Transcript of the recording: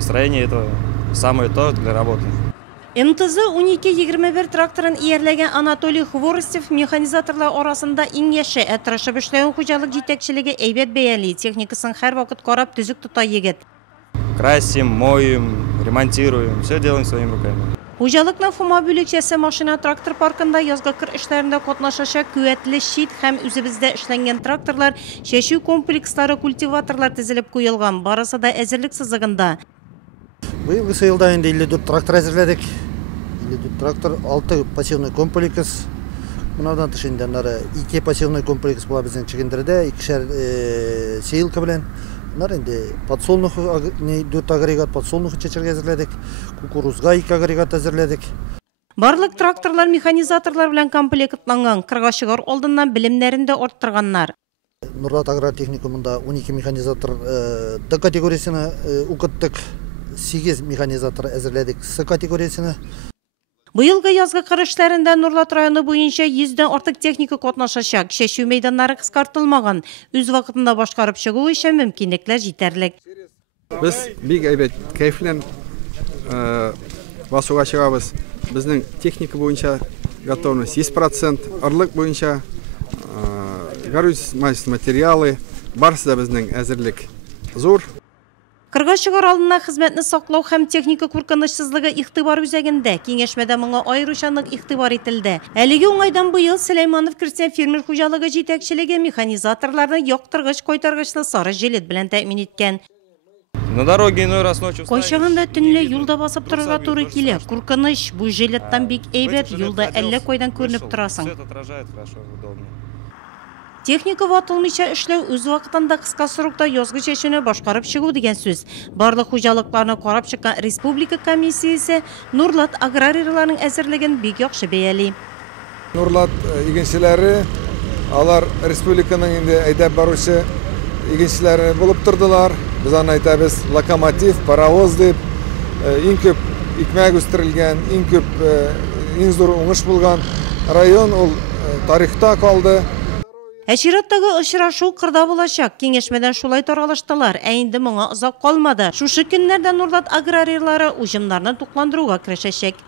Строение это самое то для работы. МТЗ 12-21 тракторын иярлеген Анатолий Хворостев механизаторлар арасында иң яшы әтірашып эшләгән хуҗалык җитәкчелеге әйбәт бәяли, техникасын һәр вакыт карап төзек тота егет. Красим, моем, ремонтируем, все делаем своими руками. Хуҗалыкның фома бүлекчәсе машина трактор паркында язгы кыр эшләрендә катнашачак куәтле шит һәм үзебездә эшләнгән тракторлар, чәчү комплекслары, культиваторлар тезелеп куелган, барысы да әзерлек сызыгында. Быйылгы сыйылда инде 54 трактор әзерләдек. 54 трактор, 6 пассивный комплекс. Мынаудан тыш инде 2 пассивный комплекс була безнең чигендердә, 2 сеялка белән. Инде подсолнух 4 агрегат подсолнух чәчәргә әзерләдек. Кукурузга 2 агрегат әзерләдек. Барлык тракторлар механизаторлар белән комплектланган, кырга чыгар алдыннан белемнәрен дә арттырганнар. Нурлат аграр техникумында 12 механизатор Д категориясенә укыттык. 8 механизатор әзерләдек С категориясенә. Быелгы язгы кыр эшләрендә Нурлат районы буенча 100дән артык техника катнашачак. Чәчү мәйданнары кыскартылмаган. Үз вакытында башкарып чыгу өчен мөмкинлекләр җитәрлек. Без бик әйбәт кайфлән басуга чыгабыз. Безнең техника буенча готовность 100%, ырлык буенча горючий материалы, барысы да безнең әзерлек зур. Кырга чыгар алдына хезмәтне саклау һәм техника куркынычсызлыгы игътибар үзәгендә киңәшмәдә моңа аеручанлык игътибар ителде. Әлеге уңайдан быел Сөләйманов крестьян фермер хуҗалыгы җитәкчелеге механизаторларны яктыргыч кайтаргычлы сары җилет белән тәэмин иткән. На дороге иной раз ночью Кайчагында төнлә юлда басып торырга туры килә. Куркыныч, бу җилеттан бик әйбәт, юлда әллә кайдан күренеп торасың. Техника ватылмыйча эшләү үз вакытында кыска срокта язгы чәчүне башкарып чыгу дигән сүз. Барлык хуҗалыкларны карап чыккан республика комиссиясе Нурлат аграрийларның әзерлеген бик яхшы бәяли. Нурлат игенчеләре, алар республиканың инде әйдәп баручы игенчеләре булып тордылар. Без аны әйтәбез локомотив, паровоз дип, иң күп икмәк үстерелгән, иң күп иң зур уңыш булган район ул тарихта калды. Әчираттагы очрашу кырда булачак. Киңәшмәдән шулай таралыштылар. Ә инде моңа озак калмады. Шушы көннәрдә Нурлат аграрийлары уҗымнарны тукландыруга керешәчәк.